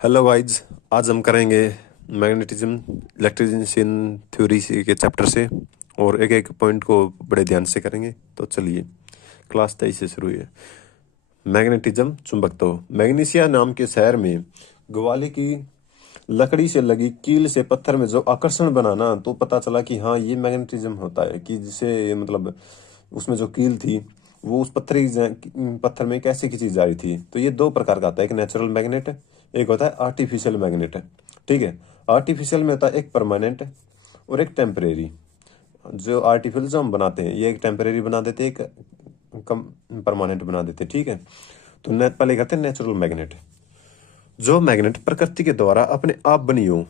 Hello guys, आज हम करेंगे मैग्नेटिज्म इलेक्ट्रिसिटी थ्योरी के चैप्टर से और एक एक पॉइंट को बड़े ध्यान से करेंगे। तो चलिए, क्लास 23 से शुरू हुई है। मैग्नेटिज्म चुंबकत्व। मैग्नीशिया नाम के शहर में ग्वाले की लकड़ी से लगी कील से पत्थर में जो आकर्षण बना ना, तो पता चला कि हाँ, ये मैग्नेटिज्म होता है। कि जिसे मतलब उसमें जो कील थी वो उस पत्थर में कैसे की चीज जा रही थी। तो ये दो प्रकार का आता है, एक नेचुरल मैग्नेट, एक होता है आर्टिफिशियल मैग्नेट। ठीक है। आर्टिफिशियल में होता है एक परमानेंट और एक टेम्परेरी। जो आर्टिफिशियल जो हम बनाते हैं, ये एक टेम्परेरी बना देते हैं, एक कम परमानेंट बना देते हैं। ठीक है। तो पहले करते हैं नेचुरल मैग्नेट। जो मैग्नेट प्रकृति के द्वारा अपने आप बनी हो,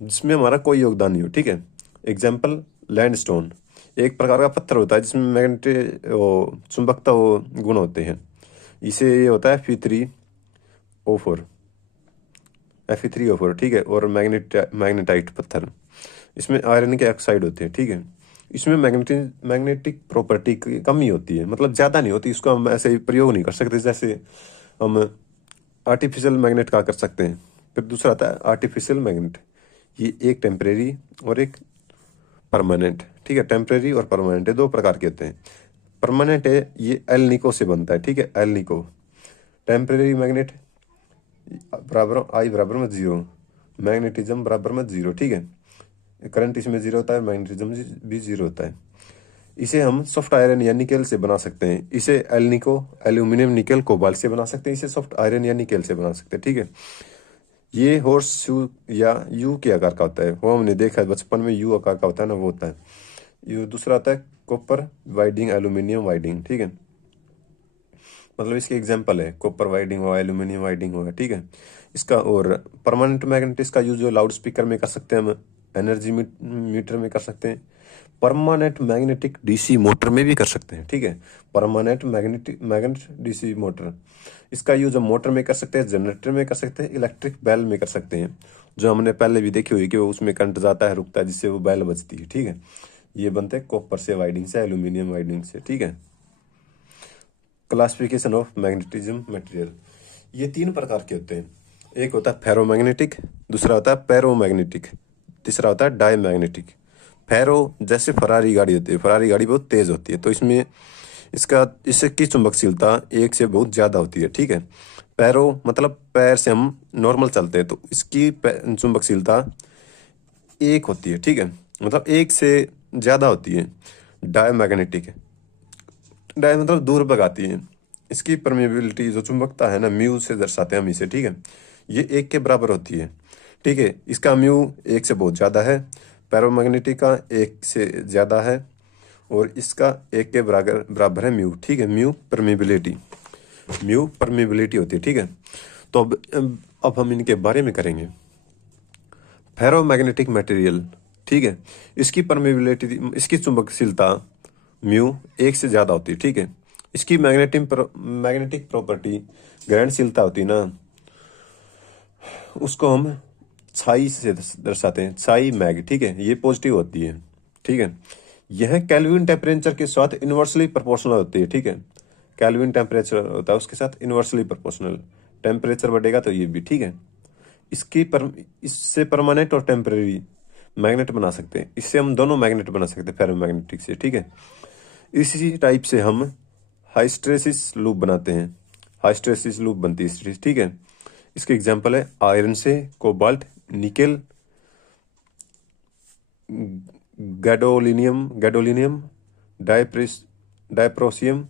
जिसमें हमारा कोई योगदान नहीं हो। ठीक है। एग्जाम्पल, लैंडस्टोन एक प्रकार का पत्थर होता है जिसमें मैग्नेट चुंबकता गुण होते हैं। इसे ये होता है Fe3O4, Fe3O4। ठीक है। और मैग्नेटाइट पत्थर, इसमें आयरन के ऑक्साइड होते हैं। ठीक है। इसमें मैग्नेटिक प्रॉपर्टी की कमी होती है, मतलब ज़्यादा नहीं होती। इसको हम ऐसे ही प्रयोग नहीं कर सकते जैसे हम आर्टिफिशियल मैग्नेट का कर सकते हैं। फिर दूसरा आता है आर्टिफिशियल मैग्नेट। ये एक टेम्परेरी और एक परमानेंट। ठीक है। टेम्परेरी और परमानेंट दो प्रकार के होते हैं। परमानेंट है, ये एल निको से बनता है। ठीक है, एल निको। टेम्परेरी मैग्नेट बराबर आई बराबर में जीरो, मैग्नेटिज्म बराबर में जीरो। ठीक है। करंट इसमें जीरो होता है, मैग्नेटिज्म भी जीरो होता है। इसे हम सॉफ्ट आयरन या निकेल से बना सकते हैं। इसे एल निको, एल्यूमिनियम निकेल कोबाल्ट से बना सकते हैं। इसे सॉफ्ट आयरन या निकेल से बना सकते हैं। ठीक है। ये हॉर्स शू या यू के आकार का होता है, वो हमने देखा है बचपन में, यू आकार का होता है ना, वो होता है। ये दूसरा आता है कॉपर वाइडिंग, एल्यूमिनियम वाइडिंग। ठीक है। मतलब इसके एग्जांपल है कॉपर वाइडिंग हुआ, एल्यूमिनियम वाइडिंग हुआ। ठीक है। इसका और परमानेंट मैग्नेट, इसका यूज जो लाउड स्पीकर में कर सकते हैं हम, एनर्जी मीटर में कर सकते हैं, परमानेंट मैग्नेटिक डीसी मोटर में भी कर सकते हैं। ठीक है। परमानेंट मैग्नेट डीसी मोटर, इसका यूज हम मोटर में कर सकते हैं, जनरेटर में कर सकते हैं, इलेक्ट्रिक बैल में कर सकते हैं। जो हमने पहले भी देखी हुई कि वो उसमें करंट जाता है, रुकता है, जिससे वो बैल बजती है। ठीक है। ये बनते हैं कॉपर से वाइडिंग से, एल्यूमिनियम वाइडिंग से। ठीक है। क्लासिफिकेशन ऑफ मैग्नेटिज्म मटेरियल, ये तीन प्रकार के होते हैं। एक होता है फेरोमैग्नेटिक, दूसरा होता है पैरोमैग्नेटिक, तीसरा होता है डायमैग्नेटिक। फेरो जैसे फरारी गाड़ी होती है, फरारी गाड़ी बहुत तेज होती है, तो इसमें इसकी चुंबकशीलता एक से बहुत ज़्यादा होती है। ठीक है। पैरो मतलब पैर से हम नॉर्मल चलते हैं, तो इसकी चुंबकशीलता एक होती है। ठीक है। मतलब एक से ज़्यादा होती है। डायमैग्नेटिक, डाय मतलब दूर भगाती है। इसकी परमेबिलिटी जो चुंबकता है ना, म्यू से दर्शाते हैं हम इसे। ठीक है। ये एक के बराबर होती है। ठीक है। इसका म्यू एक से बहुत ज़्यादा है, पैरोमैग्नेटिक का एक से ज़्यादा है, और इसका एक के बराबर बराबर है म्यू। ठीक है। म्यू परमेबिलिटी होती है। ठीक है। तो अब हम इनके बारे में करेंगे। फेरोमैग्नेटिक मटेरियल, ठीक है, इसकी परमेबिलिटी, इसकी चुंबकशीलता म्यू एक से ज़्यादा होती है। ठीक है। इसकी मैग्नेटिक प्रॉपर्टी ग्रहणशीलता होती है ना, उसको हम छाई से दर्शाते हैं, छाई मैग। ठीक है। ये पॉजिटिव होती है। ठीक है। यह केल्विन टेम्परेचर के साथ इन्वर्सली प्रोपोर्शनल होती है। ठीक है। केल्विन टेम्परेचर होता है, उसके साथ इन्वर्सली प्रोपोर्शनल, टेम्परेचर बढ़ेगा तो ये भी। ठीक है। इससे परमानेंट और टेम्परेरी मैग्नेट बना सकते हैं। इससे हम दोनों मैग्नेट बना सकते हैं फेरोमैग्नेटिक से। ठीक है। इसी टाइप से हम हाइस्ट्रेसिस लूप बनाते हैं, हाइस्ट्रेसिस लूप बनती है। ठीक है। इसके एग्जांपल है आयरन से कोबाल्ट, निकेल, गैडोलिनियम, डायप्रोसियम,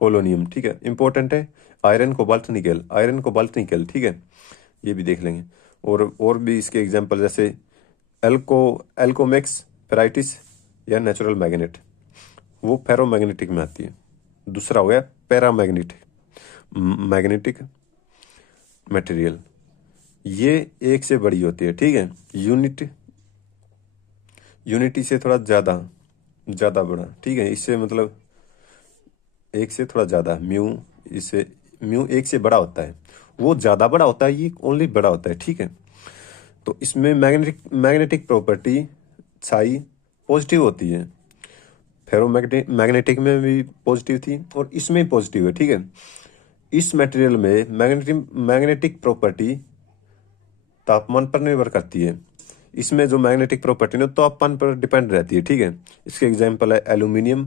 पोलोनियम। ठीक है। इंपॉर्टेंट है iron cobalt nickel, iron cobalt nickel. ठीक है। ये भी देख लेंगे। और भी इसके एग्जांपल जैसे एल्कोमेक्स फेराइटिस या नेचुरल मैग्नेट, वो फेरोमैग्नेटिक में आती है। दूसरा हो गया पैरामैग्नेटिक मैग्नेटिक मटेरियल, ये एक से बड़ी होती है। ठीक है। यूनिटी से थोड़ा ज़्यादा ज़्यादा बड़ा। ठीक है। इससे मतलब एक से थोड़ा ज़्यादा, म्यू एक से बड़ा होता है, वो ज़्यादा बड़ा होता है, ये ओनली बड़ा होता है। ठीक है। तो इसमें मैग्नेटिक प्रॉपर्टी साई पॉजिटिव होती है। फेरोमैग्नेटिक में भी पॉजिटिव थी और इसमें भी पॉजिटिव है। ठीक है। इस मटेरियल में मैग्नेटिक प्रॉपर्टी तापमान पर निर्भर करती है। इसमें जो मैग्नेटिक प्रॉपर्टी है तापमान पर डिपेंड रहती है, ठीक है। इसके एग्जांपल है एल्यूमिनियम,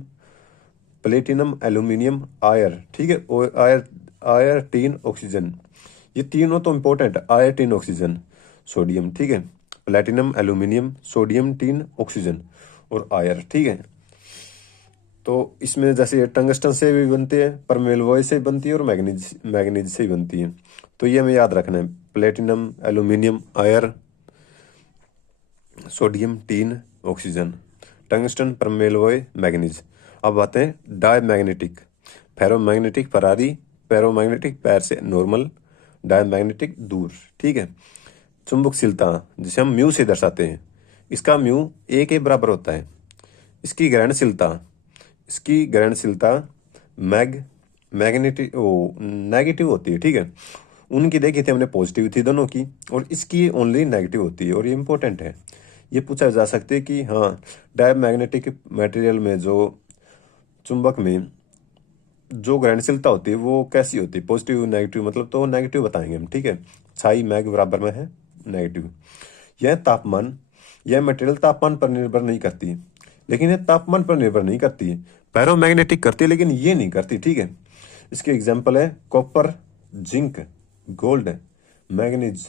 प्लेटिनम, एल्यूमिनियम, आयर, ठीक है, और आयर, टीन, ऑक्सीजन। ये तीनों तो इंपॉर्टेंट है, आयर, टीन, ऑक्सीजन, सोडियम, ठीक है। Platinum, aluminium, sodium, tin, oxygen और आयर, ठीक है। तो इसमें जैसे टंगस्टन से भी बनती है, परमेल्वॉय से बनती है और मैग्नीज मैग्नीज से भी बनती है। तो ये हमें याद रखना है, platinum, aluminium, iron, sodium, tin, oxygen, tungsten, permalloy, manganese. अब आते हैं डायमैग्नेटिक, फेरोमैग्नेटिक फरारी, पैरोमैग्नेटिक पैर से नॉर्मल, डायमैग्नेटिक दूर, ठीक है। चुंबकशीलता जिसे हम म्यू से दर्शाते हैं, इसका म्यू ए के बराबर होता है। इसकी ग्रहणशीलता मैग्नेटिक नेगेटिव होती है, ठीक है। उनकी देखी थी हमने पॉजिटिव थी दोनों की, और इसकी ओनली नेगेटिव होती है, और ये इंपॉर्टेंट है। ये पूछा जा सकता है कि हाँ, डायमैग्नेटिक मटेरियल में जो चुंबक में जो ग्रहणशीलता होती है वो कैसी होती है, पॉजिटिव नेगेटिव, मतलब तो नेगेटिव बताएंगे हम, ठीक है। छाई मैग बराबर में है नेगेटिव। यह मटेरियल तापमान पर निर्भर नहीं करती, लेकिन ये तापमान पर निर्भर नहीं करती, पैरोमैग्नेटिक करती है लेकिन ये नहीं करती, ठीक है। इसके एग्जांपल है copper, zinc, gold, manganese,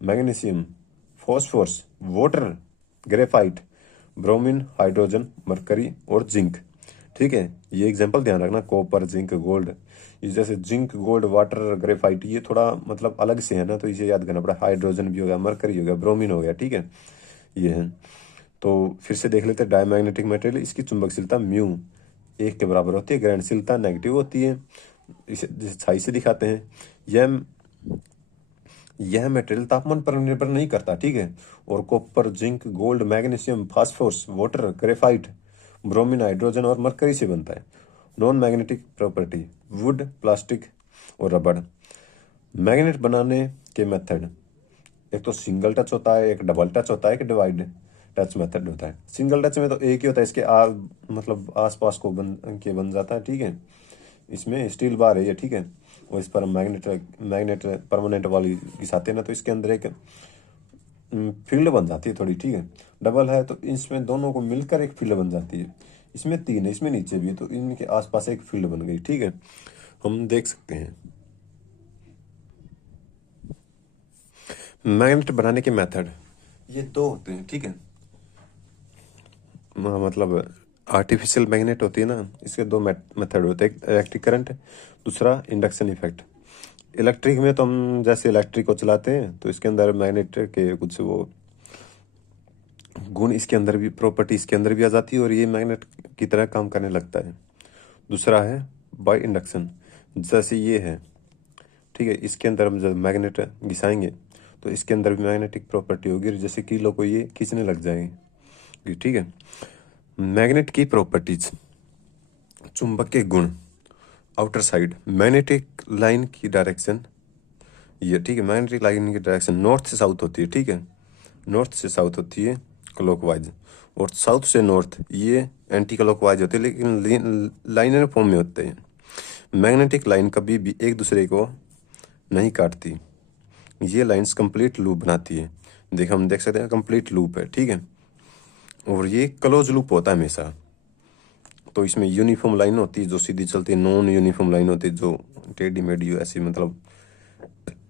magnesium, phosphorus, water, graphite, bromine, hydrogen, mercury और जिंक, ठीक है। ये एग्जांपल ध्यान रखना, कॉपर, जिंक, गोल्ड। ये जैसे जिंक, गोल्ड, वाटर, ग्रेफाइट, ये थोड़ा मतलब अलग से है ना, तो इसे याद करना पड़ा। हाइड्रोजन भी हो गया, मरकरी हो गया, ब्रोमीन हो गया, ठीक है। ये है। तो फिर से देख लेते हैं, डायमैग्नेटिक मटेरियल, इसकी चुंबकशीलता म्यू 1 के बराबर होती है, ग्रहणशीलता नेगेटिव होती है, इसे जैसे छाई से दिखाते हैं। यह मटेरियल तापमान पर निर्भर नहीं करता, ठीक है। और copper, zinc, gold, magnesium, phosphorus, water, graphite, bromine, hydrogen और मरकरी से बनता है। Non magnetic property, would, plastic और रबड़। मैग्नेट बनाने के मेथड, एक तो सिंगल टच होता है, एक डबल टच होता है, एक डिवाइड टच मेथड होता है। सिंगल टच में तो एक ही होता है, इसके मतलब आसपास को बन जाता है, ठीक है। इसमें स्टील बार है ये, ठीक है, और इस पर मैग्नेट परमानेंट वाली घिसाते हैं ना, तो इसके अंदर एक फील्ड बन जाती है थोड़ी, ठीक है। डबल है तो इसमें दोनों को मिलकर एक फील्ड बन जाती है। इसमें 3 है, इसमें नीचे भी है, तो इनके आसपास एक फील्ड बन गई, ठीक है। हम देख सकते हैं मैग्नेट बनाने के मेथड, ये 2 होते हैं, ठीक है। मतलब आर्टिफिशियल मैग्नेट होती है ना, इसके 2 मेथड होते हैं, एक इलेक्ट्रिक करंट है, दूसरा इंडक्शन इफेक्ट। इलेक्ट्रिक में तो हम जैसे इलेक्ट्रिक को चलाते हैं तो इसके अंदर मैग्नेट के कुछ वो गुण इसके अंदर भी, प्रॉपर्टी इसके अंदर भी आ जाती है और ये मैग्नेट की तरह काम करने लगता है। दूसरा है बाय इंडक्शन, जैसे ये है, ठीक है। इसके अंदर हम जब मैग्नेट घिसाएंगे तो इसके अंदर भी मैग्नेटिक प्रॉपर्टी होगी, जैसे कीलो को ये खींचने लग जाएंगे, ठीक है। मैग्नेट की प्रॉपर्टीज, चुंबक के गुण, आउटर साइड, मैग्नेटिक लाइन की डायरेक्शन, ये ठीक है। मैग्नेटिक लाइन की डायरेक्शन नॉर्थ से साउथ होती है, ठीक है। नॉर्थ से साउथ होती है क्लॉकवाइज, और साउथ से नॉर्थ ये एंटी क्लॉकवाइज होती है, लेकिन लाइनर फॉर्म में होते हैं। मैग्नेटिक लाइन कभी भी एक दूसरे को नहीं काटती, ये लाइंस कंप्लीट लूप बनाती है। हम देख सकते हैं कंप्लीट लूप है, ठीक है। और ये क्लोज लूप होता है हमेशा। तो इसमें यूनिफॉर्म लाइन होती है जो सीधी चलती है, नॉन यूनिफॉर्म लाइन होती है जो टेढ़ी मेढ़ी ऐसी, मतलब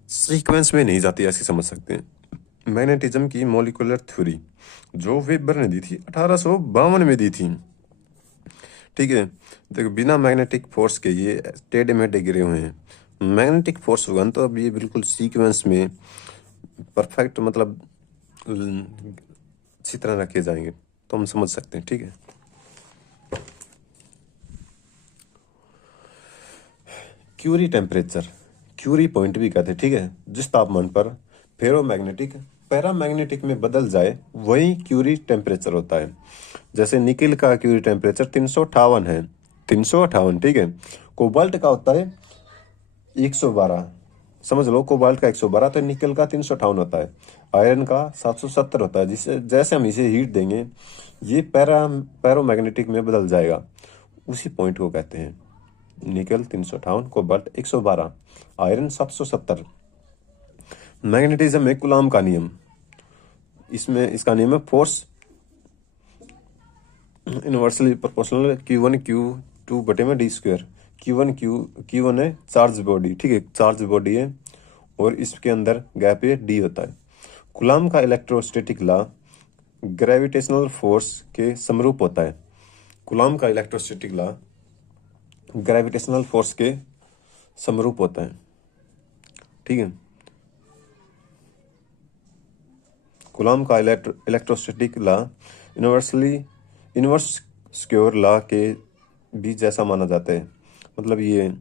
सीक्वेंस में नहीं जाती, ऐसी समझ सकते हैं। मैग्नेटिज्म की मॉलिक्यूलर थ्योरी जो वेबर ने दी थी 1852 में दी थी, ठीक है। देखो बिना मैग्नेटिक फोर्स के ये टेढ़े मेढ़े गिरे हुए हैं। मैग्नेटिक फोर्स होगा तो अब ये बिल्कुल सीक्वेंस में परफेक्ट, मतलब अच्छी तरह रखे जाएंगे, तो हम समझ सकते हैं, ठीक है। क्यूरी टेम्परेचर, क्यूरी पॉइंट भी कहते हैं, ठीक है। जिस तापमान पर फेरोमैग्नेटिक पैरामैग्नेटिक में बदल जाए वही क्यूरी टेम्परेचर होता है। जैसे निकिल का क्यूरी टेम्परेचर 358 है, 358, ठीक है। कोबाल्ट का होता है 112, समझ लो, कोबाल्ट का 112, तो निकल का 358 होता है। आयरन का 770 होता है। जिससे जैसे हम इसे हीट देंगे ये पैरोमैग्नेटिक में बदल जाएगा, उसी पॉइंट को कहते हैं। निकल 358, कोबाल्ट 112, आयरन 770। मैग्नेटिज्म में कूलाम का नियम, इसमें इसका नियम है force inversely proportional Q1 Q2 बटे में d²। Q1 है चार्ज बॉडी, ठीक है, चार्ज बॉडी है और इसके अंदर गैप है d होता है। कूलाम का इलेक्ट्रोस्टैटिक लॉ ग्रेविटेशनल फोर्स के समरूप होता है। कूलाम का इलेक्ट्रोस्टैटिक लॉ ग्रेविटेशनल फोर्स के समरूप होता है, ठीक है। कूलाम का electrostatic law inverse square law के भी जैसा माना जाता है। मतलब ये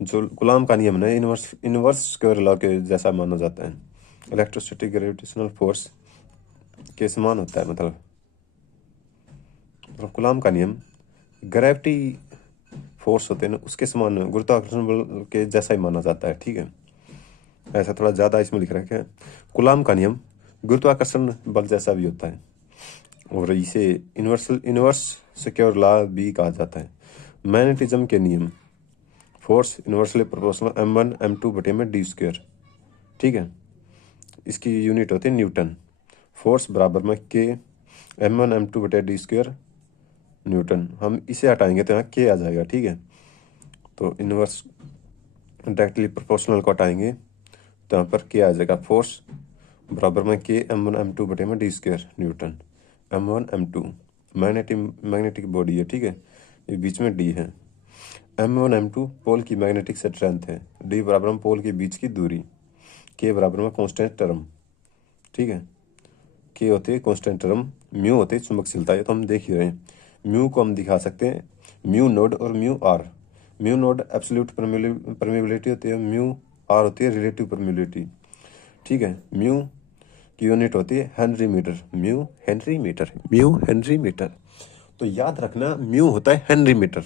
जो कूलाम का नियम है इनवर्स स्क्वायर लॉ के जैसा माना जाता है। इलेक्ट्रोस्टैटिक ग्रेविटेशनल फोर्स के समान होता है। मतलब कूलाम का नियम ग्रेविटी फोर्स होते हैं ना, उसके समान गुरुत्वाकर्षण बल के जैसा ही माना जाता है, ठीक है। ऐसा थोड़ा ज़्यादा इसमें लिख रखा है। कूलाम का नियम गुरुत्वाकर्षण बल जैसा भी होता है और इसे इनवर्स स्क्वायर लॉ भी कहा जाता है। मैग्नेटिज्म के नियम force inversely proportional m1 m2 बटे में d², ठीक है। इसकी यूनिट होती है न्यूटन। फोर्स बराबर में k m1 m2 बटे d² न्यूटन। हम इसे हटाएंगे तो यहाँ k आ जाएगा, ठीक है। तो इनवर्स डायरेक्टली प्रोपोर्शनल को हटाएंगे तो यहाँ पर k आ जाएगा। फोर्स बराबर में k m1 m2 बटे में d² Newton. m1 m2 magnetic body है, ठीक है, ये बीच में d है। m1 m2 पोल की मैग्नेटिक स्ट्रेंथ है। d बराबर में पोल के बीच की दूरी। k बराबर में कांस्टेंट टर्म, ठीक है। k होती है कांस्टेंट टर्म, म्यू होती है चुंबकशीलता। ये तो हम देख ही रहे हैं। म्यू को हम दिखा सकते हैं म्यू नोड और mu R. Mu naught absolute permeability होती है, म्यू आर होती है रिलेटिव परमेबिलिटी, ठीक है। म्यू की यूनिट होती है henry metre. Mu henry metre. तो याद रखना म्यू होता है हेनरी मीटर,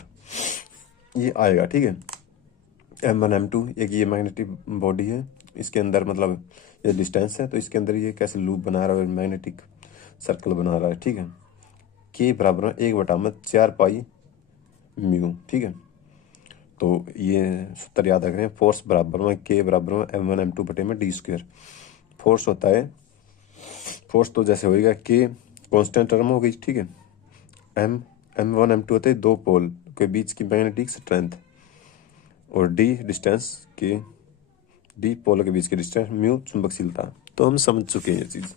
ये आएगा, ठीक है। m1 m2 एक ये मैग्नेटिक बॉडी है, इसके अंदर मतलब ये डिस्टेंस है, तो इसके अंदर ये कैसे लूप बना रहा है, मैग्नेटिक सर्कल बना रहा है, ठीक है। k बराबर में 1/4 पाई म्यू, ठीक है। तो ये सूत्र याद रख रहे हैं। फोर्स बराबर में k बराबर में m1 m2 बटे में d²। फोर्स होता है, फोर्स तो जैसे होएगा k कांस्टेंट टर्म हो गई, ठीक है। m1 m2 होते हैं दो पोल के बीच की मैग्नेटिक स्ट्रेंथ और d डिस्टेंस के d पोल के बीच की डिस्टेंस, म्यू चुंबकशीलता। तो हम समझ चुके हैं ये चीज।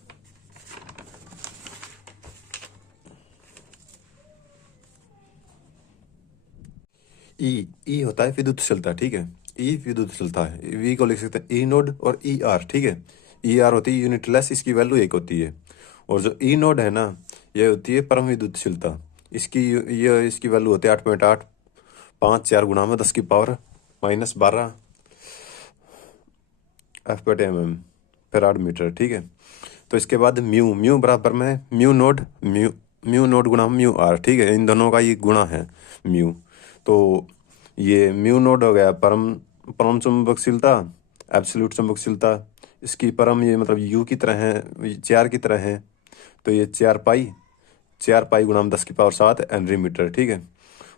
ई होता है विद्युतशीलता, ठीक है। ई विद्युतशीलता है। वी को लिख सकते हैं ई नोड और ई आर, ठीक है। ई आर होती है यूनिटलेस, इसकी वैल्यू 1 होती है। और जो ई नोड है ना, ये होती है परम विद्युतशीलता। इसकी वैल्यू होती है 8.854 गुणा में 10 की पावर -12 F/mm फेराड मीटर, ठीक है। तो इसके बाद म्यू बराबर में म्यू नोड गुणा म्यू आर, ठीक है। इन दोनों का ये गुणा है म्यू। तो ये म्यू नोड हो गया परम चुंबकशीलता, एब्सोल्यूट चुंबकशीलता। इसकी परम ये मतलब यू की तरह है, 4 की तरह है। तो ये 4 पाई गुणा 10 की पावर 7 हेनरी मीटर, ठीक है।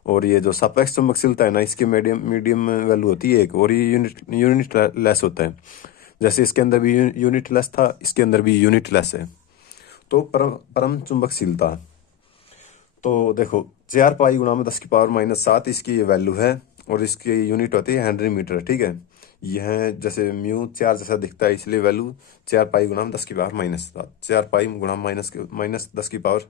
और ये जो सापेक्ष चुंबकशीलता है ना, इसकी मीडियम वैल्यू होती है 1 और ये यूनिट लेस होता है। जैसे इसके अंदर भी यूनिट लेस था, इसके अंदर भी यूनिट लेस है। तो परम चुंबकशीलता तो देखो 4 पाई गुणा में 10 की पावर -7 इसकी ये वैल्यू है और इसकी यूनिट होती है हेनरी मीटर, ठीक है। यह जैसे म्यू 4 जैसा दिखता है, इसलिए वैल्यू 4 पाई गुणा में 10 की पावर -7। 4 पाई गुणा -10 की पावर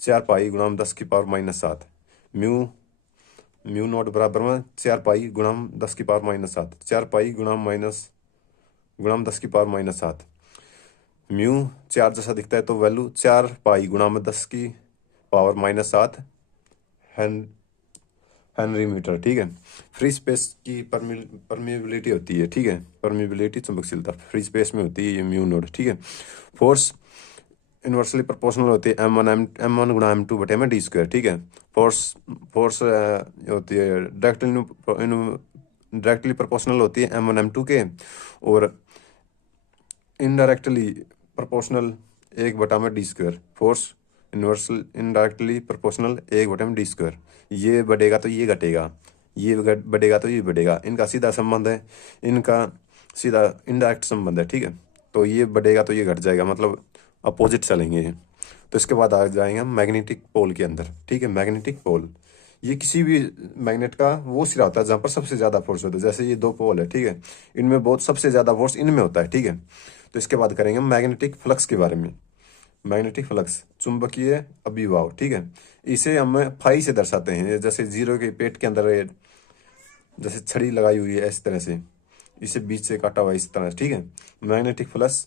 4 पाई गुणा में 10 की पावर -7 म्यू नोट बराबर में 4 पाई गुणा 10 की पावर -7। 4 पाई गुणा 10 की पावर -7। म्यू 4 जैसा दिखता है, तो वैल्यू 4 पाई गुणा में 10 की पावर -7 हेनरी मीटर, ठीक है। फ्री स्पेस की परमिबिलिटी होती है, ठीक है। परमिबिलिटी चुंबकशीलता फ्री स्पेस में होती है ये म्यू नोड, ठीक है। फोर्स इनवर्सली प्रोपोर्शनल होती है m1 गुणा m2 बटे में d², ठीक है। फोर्स होती है डायरेक्टली प्रोपोर्शनल होती है m1 m2 के, और indirectly proportional 1/d²। Force indirectly proportional 1/d²। ये बढ़ेगा तो ये घटेगा, ये बढ़ेगा तो ये बढ़ेगा। इनका सीधा संबंध है। इनका सीधा इनडायरेक्ट संबंध है, ठीक है। तो ये बढ़ेगा तो ये घट जाएगा, मतलब अपोजिट चलेंगे ये। तो इसके बाद आ जाएंगे हम मैग्नेटिक पोल के अंदर, ठीक है। मैग्नेटिक पोल ये किसी भी मैग्नेट का वो सिरा होता है जहाँ पर सबसे ज़्यादा फोर्स होता है। जैसे ये दो पोल है, ठीक है, इनमें बहुत सबसे ज़्यादा फोर्स इनमें होता है, ठीक है। तो इसके बाद करेंगे हम मैग्नेटिक फ्लक्स के बारे में। मैग्नेटिक फ्लक्स चुंबकीय अभिभाव, ठीक है, इसे हम फाई से दर्शाते हैं। जैसे जीरो के पेट के अंदर जैसे छड़ी लगाई हुई है इस तरह से, इसे बीच से काटा हुआ है इस तरह, ठीक है। मैग्नेटिक फ्लक्स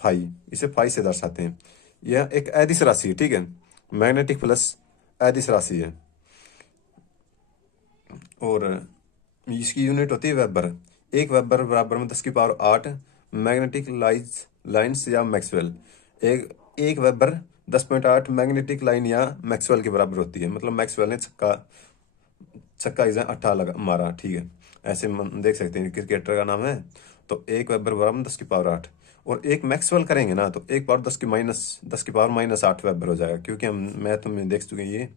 फाई, इसे फाई से दर्शाते हैं। यह एक अदिश राशि है, ठीक है। मैग्नेटिक फ्लक्स अदिश राशि है और इसकी यूनिट होती है वेबर। एक वेबर बराबर में 10 की पावर 8 मैग्नेटिक लाइन्स या मैक्सवेल। एक एक वेबर 10.8 मैग्नेटिक लाइन या मैक्सवेल के बराबर होती है। मतलब मैक्सवेल ने छक्का छक्का इसे 8 लगा मारा, ठीक है। ऐसे देख सकते हैं, क्रिकेटर का नाम है। तो एक वेबर बराबर में 10 की पावर 8 और एक मैक्सवेल करेंगे ना तो एक पावर 10 की पावर -8 वेबर हो जाएगा, क्योंकि हम मैथ में देख चुके हैं ये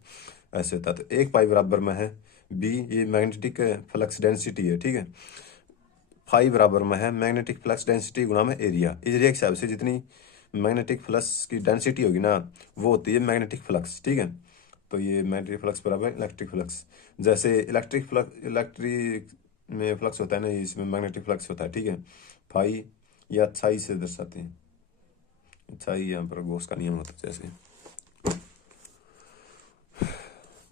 ऐसे होता है। तो एक पाई बराबर में है बी, ये मैग्नेटिक फ्लक्स डेंसिटी है, ठीक है। फाई बराबर में है मैग्नेटिक फ्लक्स डेंसिटी गुणा में एरिया। एरिया के हिसाब से जितनी मैग्नेटिक फ्लक्स की डेंसिटी होगी ना वो होती है मैग्नेटिक फ्लक्स, ठीक है। तो ये मैग्नेटिक फ्लक्स बराबर इलेक्ट्रिक फ्लक्स। जैसे इलेक्ट्रिक में फ्लक्स होता है ना, इसमें मैग्नेटिक फ्लक्स होता है, ठीक है। फाई या अच्छाई से दर्शाते हैं। अच्छाई यहाँ पर गॉस का नियम होता है। जैसे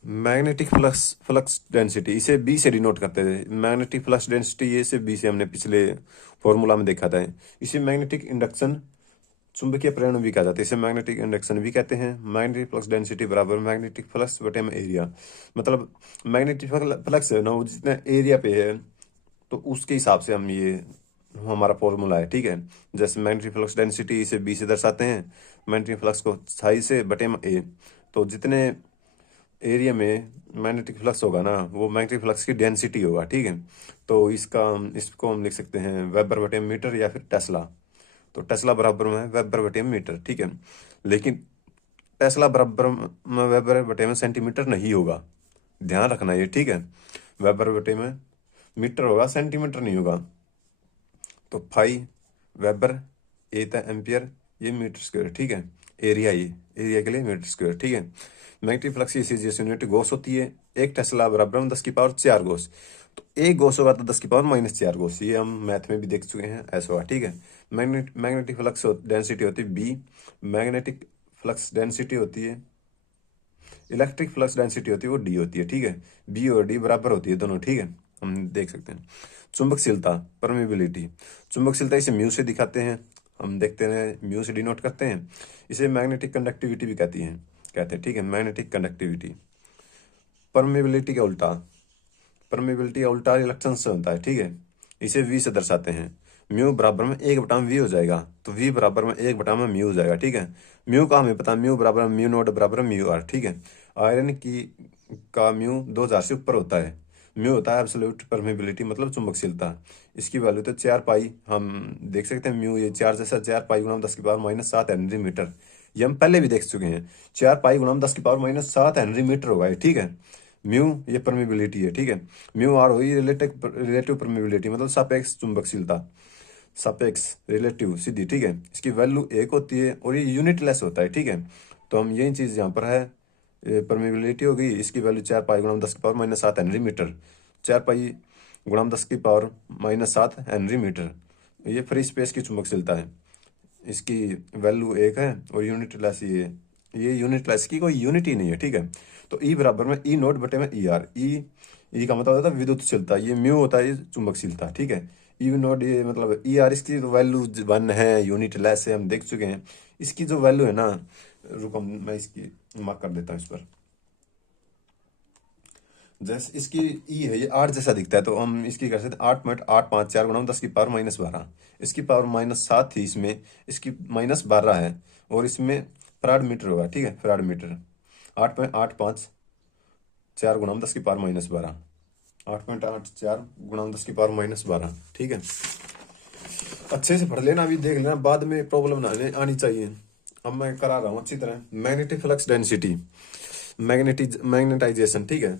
मैग्नेटिक फ्लक्स फ्लक्स डेंसिटी इसे बी से डिनोट करते थे। मैग्नेटिक फ्लक्स डेंसिटी ये से बी से हमने पिछले फॉर्मूला में देखा था। इसे मैग्नेटिक इंडक्शन चुंबकीय प्रेरण भी कहा जाता है। इसे मैग्नेटिक इंडक्शन भी कहते हैं। मैग्नेटिक फ्लक्स डेंसिटी बराबर मैग्नेटिक फ्लक्स बटे में एरिया। मतलब मैग्नेटिक फ्लक्स है ना वो जितना एरिया पे है तो उसके हिसाब से हम ये हमारा फॉर्मूला है, ठीक है। जैसे मैग्नेटिक फ्लक्स डेंसिटी इसे बी से दर्शाते हैं, मैग्नेटिक फ्लक्स को साई से बटे में ए। तो जितने एरिया में मैग्नेटिक फ्लक्स होगा ना वो मैग्नेटिक फ्लक्स की डेंसिटी होगा, ठीक है। तो इसको हम लिख सकते हैं वेबर बटे मीटर या फिर टेस्ला। तो टेस्ला बराबर में वेबर बटे मीटर, ठीक है। लेकिन टेस्ला बराबर में वेबर बटे में सेंटीमीटर नहीं होगा, ध्यान रखना ये, ठीक है। वेबर बटे में मीटर होगा, सेंटीमीटर नहीं होगा। तो फाई वेबर, ए था एम्पियर, ये मीटर स्क्वायर, ठीक है। एरिया ये एरिया के लिए मीटर स्क्वायर, ठीक है। मैग्नेटिक फ्लक्स की सीजीएस यूनिट गॉस होती है। एक टेस्ला बराबर में 10 की पावर 4 गॉस। तो एक गॉस होगा तो 10 की पावर -4 गॉस। ये हम मैथ में भी देख चुके हैं, ऐसा हुआ, ठीक है। मैग्नेटिक फ्लक्स डेंसिटी होती है बी। मैग्नेटिक फ्लक्स डेंसिटी होती है, इलेक्ट्रिक फ्लक्स डेंसिटी होती है वो डी होती है, ठीक है। बी और डी बराबर होती है दोनों, ठीक है। हम देख सकते हैं। चुंबकशीलता परमेबिलिटी, चुंबकशीलता इसे म्यू से दिखाते हैं। हम देखते हैं म्यू से डिनोट करते हैं। इसे मैग्नेटिक कंडक्टिविटी भी कहते हैं, ठीक है। मैग्नेटिक कंडक्टिविटी परमेबिलिटी का उल्टा, परमेबिलिटी का उल्टा रिलक्टेंस से होता है, ठीक है। इसे वी से दर्शाते हैं। म्यू बराबर में 1/v हो जाएगा, तो वी बराबर में 1/म्यू हो जाएगा, ठीक है। म्यू का हमें पता, म्यू बराबर म्यू नोट बराबर म्यू आर, ठीक है। आयरन की का म्यू 2000 से ऊपर होता है। म्यू होता है एब्सोल्यूट परमेबिलिटी, मतलब चुंबकशीलता। इसकी वैल्यू तो 4 पाई, हम देख सकते हैं म्यू ये 4 जैसा 4 पाई गुणा 10 की पावर -7 हेनरी मीटर। ये हम पहले भी देख चुके हैं। 4 पाई गुणा 10 की पावर -7 हेनरी मीटर होगा ये, ठीक है। म्यू ये परमेबिलिटी है, ठीक है। म्यू आर हुई रिलेटिव परमेबिलिटी, मतलब सापेक्ष चुंबकशीलता। सापेक्ष रिलेटिव सीधी, ठीक है। इसकी वैल्यू 1 होती है और ये यूनिट लेस होता है, ठीक है। तो हम यही चीज यहाँ पर है, परमेबिलिटी होगी, इसकी वैल्यू 4 पाई गुणा 10 की पावर -7 हेनरी मीटर। 4 पाई गुणा 10 की पावर -7 हेनरी मीटर। ये फ्री स्पेस की चुंबकशीलता है। इसकी वैल्यू 1 है और यूनिट लेस ये यूनिट लेस की कोई यूनिट ही नहीं है, ठीक है। तो ई बराबर में ई नोट बटे में ई आर। ई का मतलब होता है विद्युतशीलता, ये म्यू होता है ये चुंबकशीलता, ठीक है। ई नोट ये मतलब ई आर, इसकी तो वैल्यू 1 है, यूनिट लेस है, हम देख चुके हैं। इसकी जो वैल्यू है ना, रुको मैं इसकी मार्क कर देता हूँ इस पर। जैसे इसकी ई है ये 8 जैसा दिखता है, तो हम इसकी कर सकते हैं 8.854 गुणा 10 की पावर -12। इसकी पावर -7 थी इसमें, इसकी -12 है और इसमें फराड मीटर होगा, ठीक है। फराड मीटर 8.854 गुणा 10 की पावर -12, 8.84 गुणा 10 की पावर -12, ठीक है। अच्छे से पढ़ लेना, अभी देख लेना, बाद में प्रॉब्लम ना आनी चाहिए। अब मैं करा रहा हूँ अच्छी तरह। मैग्नेटिक फ्लक्स डेंसिटी, मैग्नेटाइजेशन, ठीक है।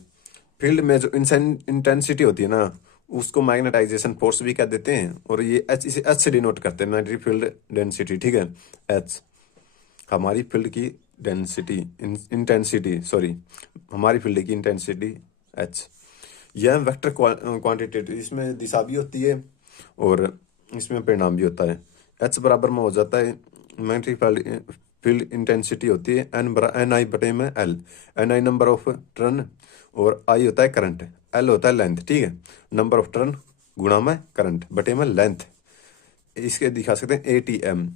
फील्ड में जो इंटेंसिटी होती है ना उसको मैग्नेटाइजेशन फोर्स भी कह देते हैं। और ये एच, इसे एच से डिनोट करते हैं, मैग्नेटिक फील्ड डेंसिटी, ठीक है। एच हमारी फील्ड की डेंसिटी, इंटेंसिटी, सॉरी, हमारी फील्ड की इंटेंसिटी एच। यह वेक्टर क्वांटिटेटिव, इसमें दिशा भी होती है और इसमें परिणाम भी होता है। एच बराबर में हो जाता है मैग्नेटिक फील्ड इंटेंसिटी होती है एन आई बटे में L. N I number of turn और आई होता है करंट, एल होता है लेंथ, ठीक है। नंबर ऑफ टर्न गुणा में करंट बटे में लेंथ। इसके दिखा सकते हैं ए टी एम।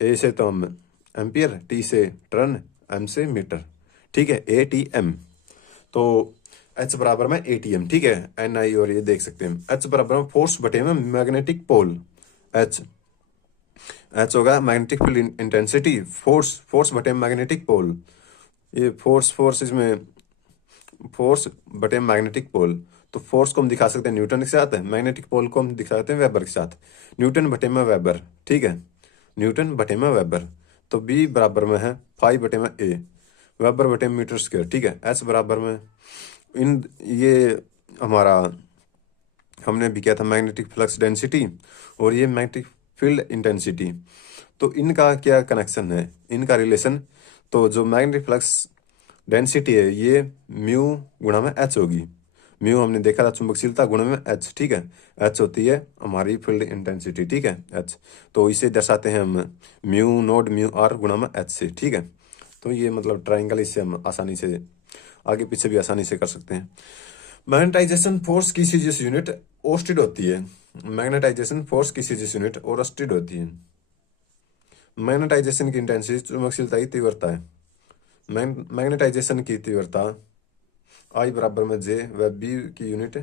ए से तो हम एम्पियर, टी से टर्न, एम से मीटर, ठीक है। A T M. तो एच बराबर में एटीएम, ठीक है। एन आई और ये देख सकते हैं। एच बराबर में फोर्स बटे में मैग्नेटिक पोल। एच एच होगा मैग्नेटिक फील्ड इंटेंसिटी, फोर्स बटे मैग्नेटिक पोल। ये फोर्स इसमें फोर्स बटे मैग्नेटिक पोल। तो फोर्स को हम दिखा सकते हैं न्यूटन के साथ, मैग्नेटिक पोल को हम दिखा सकते हैं वेबर के साथ। न्यूटन बटे में वेबर, ठीक है। न्यूटन बटे में वेबर। तो बी बराबर में है 5 बटे में ए, वेबर बटे मीटर स्क्वायर, ठीक है। एच बराबर में इन ये हमारा हमने भी किया था मैग्नेटिक फ्लक्स डेंसिटी और ये मैग्नेटिक फील्ड इंटेंसिटी। तो इनका क्या कनेक्शन है, इनका रिलेशन। तो जो मैग्नेटिक फ्लक्स डेंसिटी है ये म्यू गुणा में एच होगी। म्यू हमने देखा था चुंबकशीलता गुणा में एच, ठीक है। एच होती है हमारी फील्ड इंटेंसिटी, ठीक है, एच। तो इसे दर्शाते हैं हम म्यू नोड म्यू आर गुणा में एच से, ठीक है। तो ये मतलब ट्राइंगल, इससे हम आसानी से आगे पीछे भी आसानी से कर सकते हैं। मैग्नेटाइजेशन फोर्स की सीजीएस यूनिट ओस्टेड होती है। मैग्नेटाइजेशन फोर्स की सीजीएस यूनिट ओस्टेड होती है। मैग्नेटाइजेशन की इंटेंसिटी चुंबकशीलता की तीव्रता है। मैग्नेटाइजेशन की तीव्रता आई बराबर में जे व बी की यूनिट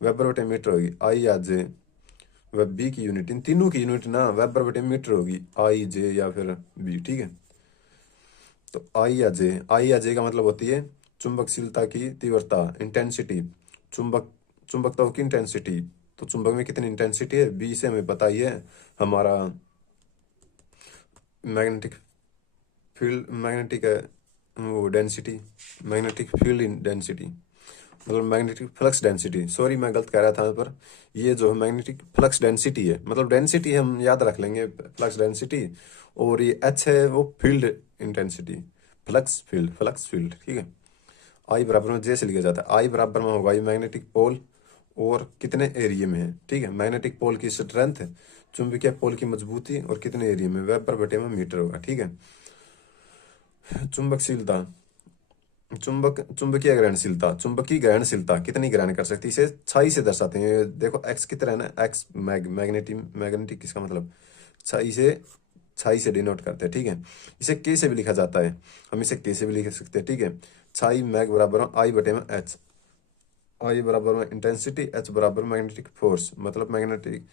वेबर बटे मीटर होगी। आई या जे व बी की यूनिट, इन तीनों की यूनिट ना वेबर बटे मीटर होगी, आई जे या फिर बी, ठीक है। तो आई या जे का मतलब होती है चुंबकशीलता की तीव्रता, इंटेंसिटी, चुंबकत्व की इंटेंसिटी। तो चुंबक में कितनी इंटेंसिटी है, बी से हमें पता ही है हमारा मैग्नेटिक फील्ड, मैग्नेटिक वो डेंसिटी, मैग्नेटिक फील्ड डेंसिटी मतलब मैग्नेटिक फ्लक्स डेंसिटी। सॉरी मैं गलत कह रहा था यहाँ पर। ये जो मैग्नेटिक फ्लक्स डेंसिटी है, मतलब डेंसिटी हम याद रख लेंगे फ्लक्स डेंसिटी, और ये एच है वो फील्ड इंटेंसिटी, फ्लक्स फील्ड, ठीक है। आई बराबर में जे से लिखा जाता है। आई बराबर में होगा ये मैग्नेटिक पोल और कितने एरिया में है, ठीक है। मैग्नेटिक पोल की स्ट्रेंथ, चुंबकीय पोल की मजबूती और कितने एरिया में, वेबर बटे में मीटर होगा, ठीक है। चुंबकशीलता, चुंबकीय ग्रहणशीलता कितनी ग्रहण कर सकती है, इसे छाई से दर्शाते हैं। देखो एक्स की तरह ना, एक्स मैग्नेटिक किसका मतलब छाई से डिनोट करते हैं, ठीक है। इसे के से भी लिखा जाता है, हम इसे के से भी लिख सकते हैं, ठीक है। छाई मैग बराबर आई बटे में एच। आई बराबर में इंटेंसिटी, एच बराबर मैग्नेटिक फोर्स, मतलब मैग्नेटिक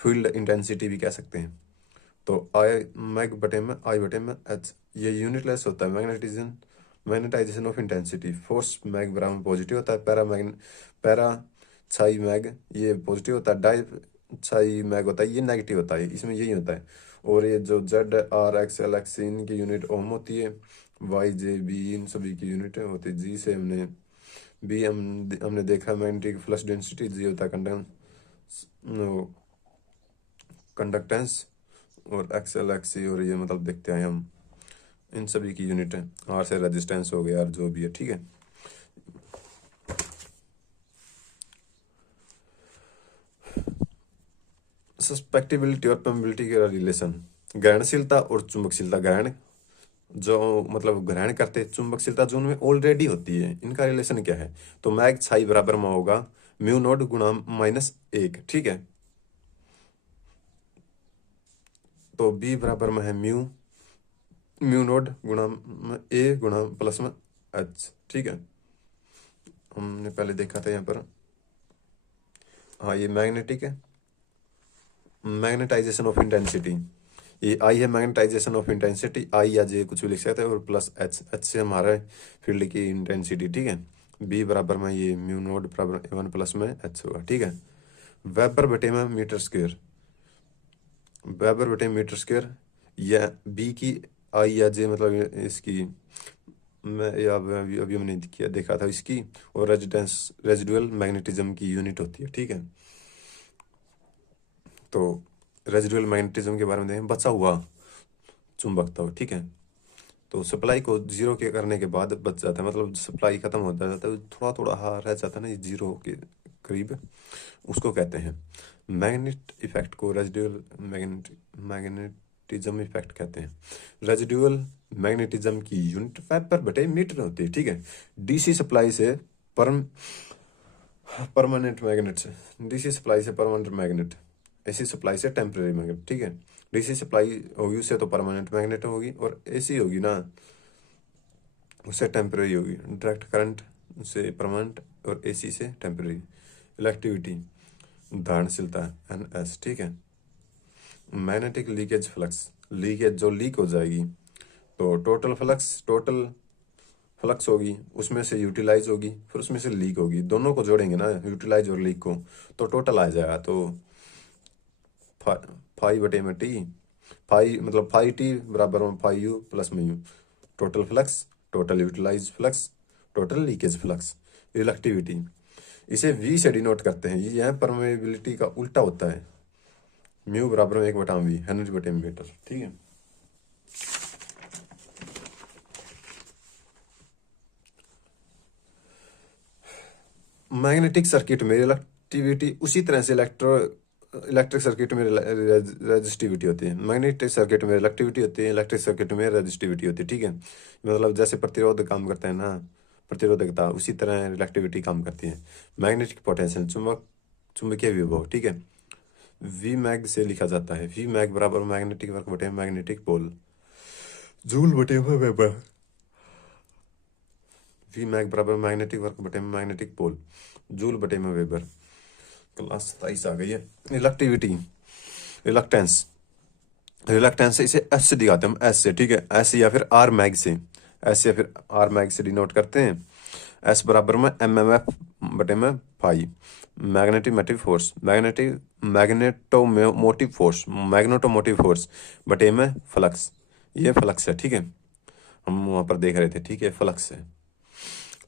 फील्ड इंटेंसिटी भी कह सकते हैं। तो आई मैग बटे में आई बटे में एच, ये यूनिटलेस होता है magnetization of intensity. Force mag बराबर पॉजिटिव होता है, पैरा छाई मैग ये पॉजिटिव होता है, डाई छाई मैग होता है ये नेगेटिव होता है, इसमें यही होता है। और ये जो Z R X L X इनकी यूनिट ओम होती है, वाई जे बी इन सभी की यूनिट होती है जी से। हमने देखा मैग्नेटिक फ्लक्स डेंसिटी, जी होता है कंडक्टेंस, और एक्सएल एक्सी, और ये मतलब देखते हैं हम इन सभी की यूनिट है। आर से रेजिस्टेंस हो गया, और जो भी है, ठीक है। सस्पेक्टिबिलिटी और परमेबिलिटी का रिलेशन, ग्रहणशीलता और चुंबकशीलता, ग्रहण जो मतलब ग्रहण करते हैं, चुंबकशीलता जो उनमें ऑलरेडी होती है, इनका रिलेशन क्या है। तो मैग छाई बराबर में होगा म्यू नॉट गुणा -1, ठीक है। तो बी बराबर में है म्यू नॉट गुणा ए गुणा प्लस में एच, ठीक है। हमने पहले देखा था यहाँ पर, हाँ ये मैग्नेटिक है, मैग्नेटाइजेशन ऑफ इंटेंसिटी, ये आई है मैग्नेटाइजेशन ऑफ इंटेंसिटी, आई या जे कुछ भी लिख सकते हैं, और प्लस एच से हमारा फील्ड की इंटेंसिटी, ठीक है। बी बराबर में ये म्यू नोड बराबर 1 प्लस में एच होगा, ठीक है। वेबर बटे में मीटर स्क्वायर, या बी की आई या जे मतलब इसकी मैं ये अभी अभी हमने किया देखा था इसकी, और रेजिडुअल मैग्नेटिज्म की यूनिट होती है, ठीक है। तो रेजिडुअल मैग्नेटिज्म के बारे में देखें, बचा हुआ चुंबकत्व, ठीक है। तो सप्लाई को जीरो के करने के बाद बच जाता है, मतलब सप्लाई खत्म हो जाता है, थोड़ा थोड़ा हाँ रह जाता है ना, ये जीरो के करीब, उसको कहते हैं मैग्नेट इफेक्ट को रेजिडुअल मैग्नेटिज्म इफेक्ट कहते हैं। रेजिडुअल मैग्नेटिज्म की यूनिट वेबर बटे मीटर होती है, ठीक है। डीसी सप्लाई से परमानेंट मैग्नेट से, डीसी सप्लाई से परमानेंट मैग्नेट, एसी सप्लाई से टेम्परेरी मैग्नेट, ठीक है। डीसी सप्लाई होगी उससे तो परमानेंट मैग्नेट होगी, और एसी होगी ना उससे टेम्परेरी होगी। डायरेक्ट करंट से परमानेंट और एसी से टेम्परेरी। इलेक्ट्रिविटी धारणशीलता एन एस, ठीक है। मैग्नेटिक लीकेज फ्लक्स, लीकेज जो लीक हो जाएगी, तो टोटल फ्लक्स होगी, उसमें से यूटिलाइज होगी, फिर उसमें से लीक होगी, दोनों को जोड़ेंगे ना यूटिलाइज और लीक को, तो टोटल आ जाएगा। तो फाई बटे में टी, फाई मतलब फाई टी बराबर में फाई यू प्लस में U, total flux, total utilize flux, total leakage flux. Reluctivity इसे वी से डिनोट करते हैं, ये यहाँ परमेबिलिटी का उल्टा होता है, म्यू बराबर में 1/v हेनरी बटे मीटर, ठीक है। मैग्नेटिक सर्किट में रिलक्टिविटी उसी तरह से इलेक्ट्रिक सर्किट में रेजिस्टिविटी होती है। मैग्नेटिक सर्किट में रिलक्टिविटी होती है, इलेक्ट्रिक सर्किट में रेजिस्टिविटी होती है, ठीक है। मतलब जैसे प्रतिरोध काम करता है ना, प्रतिरोधकता, उसी तरह रिलक्टिविटी काम करती है। मैग्नेटिक पोटेंशियल चुंबकीय विभव, ठीक है, वी मैग से लिखा जाता है। वी मैग बराबर मैग्नेटिक वर्क बटे मैग्नेटिक पोल, जूल बटे में वेबर। वी मैग बराबर मैग्नेटिक वर्क बटे मैग्नेटिक पोल, जूल बटे में वेबर। क्लास 27 आ गई है। रिलक्टिविटी, रिलक्टेंस, रिलक्टेंस इसे एस से दिखाते हैं हम, एस से, ठीक है, एस या फिर आर मैग से, एस या फिर आर मैग से डिनोट करते हैं। एस बराबर में एम एम एफ बटे में phi, magnetomotive force, magnetomotive force, magnetomotive force बटे में फ्लक्स, ये फ्लक्स है, ठीक है, हम वहाँ पर देख रहे थे, ठीक है, फ्लक्स है।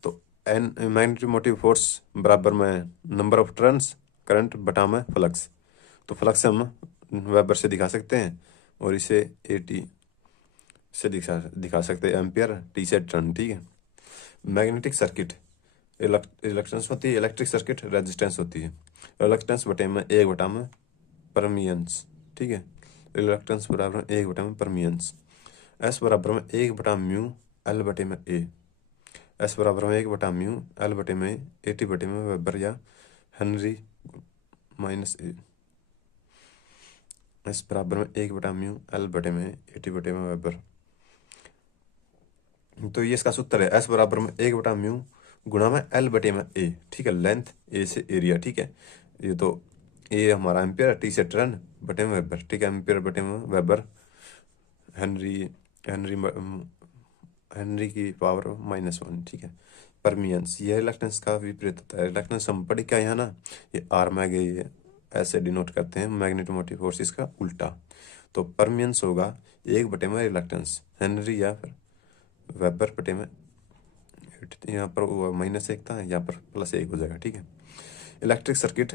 तो एन मैग्नेटोमोटिव फोर्स बराबर में नंबर ऑफ टर्न्स करंट बटा में फ्लक्स, तो फ्लक्स हम वेबर से दिखा सकते हैं, और इसे एटी से दिखा सकते हैं एम्पियर, टी से टर्न, ठीक है। मैग्नेटिक सर्किट, रिलक्टेंस होती है, इलेक्ट्रिक सर्किट रेजिस्टेंस होती है। रिलक्टेंस बटे में 1/में परमियंस, ठीक है, रिलक्टेंस बराबर 1/में परमियंस। एस बराबर में 1/म्यू एल बटे में ए, एस बराबर में 1/म्यू एल बटे में एटी बटे में वेबर या हेनरी माइनस ए। एस बराबर में 1/म्यू एल बटे में एटी बटे में वेबर। तो ये इसका सूत्र है, एस बराबर में 1/म्यू गुणा में एल बटे में ए, ठीक है, लेंथ ए से एरिया, ठीक है। ये तो ए हमारा एम्पियर, टी से टर्न बटे में वेबर, ठीक है, एम्पियर बटे में वेबर, हेनरी हेनरी हेनरी की पावर -1, ठीक है। परमियंस, ये रिलक्टेंस का विपरीत होता है। रिलक्टेंस हम पढ़े क्या यहाँ ना, ये आर मैग है, ये ऐसे डिनोट करते हैं मैग्नेटोमोटिव फोर्सेस का उल्टा। तो परमियंस होगा 1/में रिलक्टेंस, हेनरी या फिर वेबर बटे में, यहाँ पर -1 था, यहाँ पर +1 हो जाएगा, ठीक है। इलेक्ट्रिक सर्किट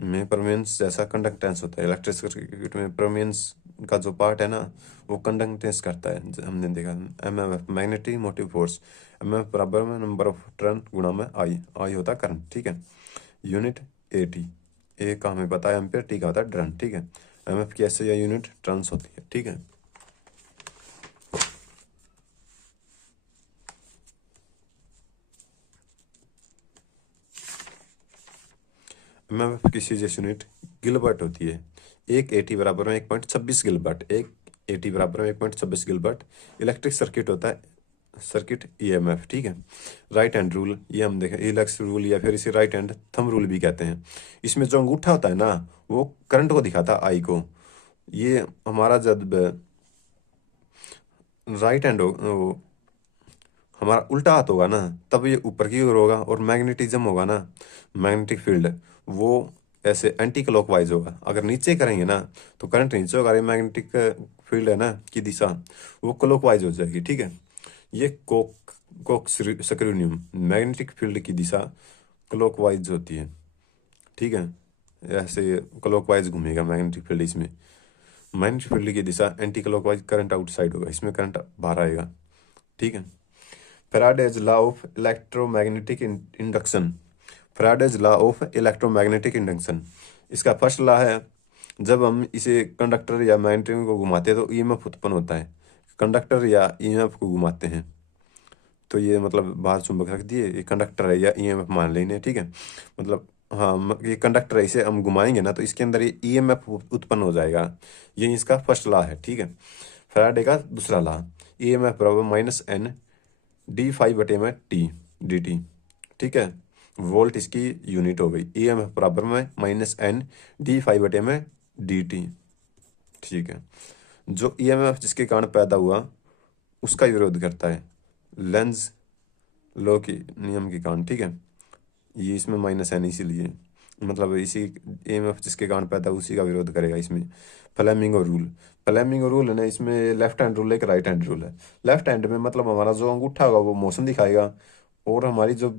में परमियंस जैसा कंडक्टेंस होता है, इलेक्ट्रिक सर्किट में परमियंस का जो पार्ट है ना वो कंडक्टेंस करता है, हमने देखा। M M F magnetic motive force, M F बराबर में नंबर ऑफ टर्न गुणा में आई, आई होता है करंट, ठीक है। यूनिट ए टी, ए का हमें पता है एम्पियर, टी का होता है टर्न, ठीक है। एम एफ की ऐसे यूनिट टर्न्स होती है, ठीक है। एमएमएफ की सीजीएस यूनिट गिलबर्ट होती है। एक एटी बराबर में 1.26 गिलबर्ट, एक एटी बराबर में 1.26 गिलबर्ट। इलेक्ट्रिक सर्किट होता है सर्किट ईएमएफ, ठीक है। राइट हैंड रूल, ये हम देखें, इलेक्स रूल या फिर इसे राइट हैंड थंब रूल भी कहते हैं। इसमें जो अंगूठा होता है ना वो करंट को दिखाता है, आई को। ये हमारा जब राइट हैंड हमारा उल्टा हाथ होगा ना तब ये ऊपर की ओर होगा, और मैग्नेटिज्म होगा ना, मैग्नेटिक फील्ड, वो ऐसे एंटी क्लॉकवाइज होगा। अगर नीचे करेंगे ना तो करंट नीचे होगा, मैग्नेटिक फील्ड है ना की दिशा वो क्लॉकवाइज हो जाएगी, ठीक है। ये कोक स्क्रूनियम, मैग्नेटिक फील्ड की दिशा क्लॉकवाइज होती है, ठीक है। ऐसे क्लॉकवाइज घूमेगा मैग्नेटिक फील्ड, इसमें मैग्नेटिक फील्ड की दिशा एंटी क्लॉकवाइज, करंट आउटसाइड होगा, इसमें करंट बाहर आएगा, ठीक है। Faraday's law of electromagnetic induction, Faraday's law of electromagnetic induction, इसका फर्स्ट लॉ है, जब हम इसे कंडक्टर या मैग्नेट को घुमाते हैं तो ईएमएफ उत्पन्न होता है, कंडक्टर या ईएमएफ को घुमाते हैं। तो ये मतलब बाहर चुंबक रख दिए, ये कंडक्टर है या ईएमएफ मान लेंगे, ठीक है। मतलब हाँ, ये कंडक्टर है, इसे हम घुमाएंगे ना तो इसके अंदर ये ईएमएफ उत्पन्न हो जाएगा, ये इसका फर्स्ट लॉ है, ठीक है। फैराडे का दूसरा लॉ, ईएमएफ बराबर माइनस एन डी फाइव बटे में टी डी टी, ठीक है। वोल्ट इसकी यूनिट हो गई, ईएमएफ बराबर में माइनस एन डी फाइव बटे में डी टी, ठीक है। जो ईएमएफ जिसके कारण पैदा हुआ उसका विरोध करता है लेंज लॉ की नियम के कारण, ठीक है। ये इसमें माइनस एन इसीलिए, मतलब इसी ईएमएफ जिसके कारण पैदा उसी का विरोध करेगा इसमें। फ्लेमिंगो रूल, फ्लेमिंगो रूल है ना, इसमें लेफ्ट हैंड रूल है, एक राइट हैंड रूल है। लेफ्ट हैंड में मतलब हमारा जो अंगूठा होगा वो मोशन दिखाएगा, और हमारी जो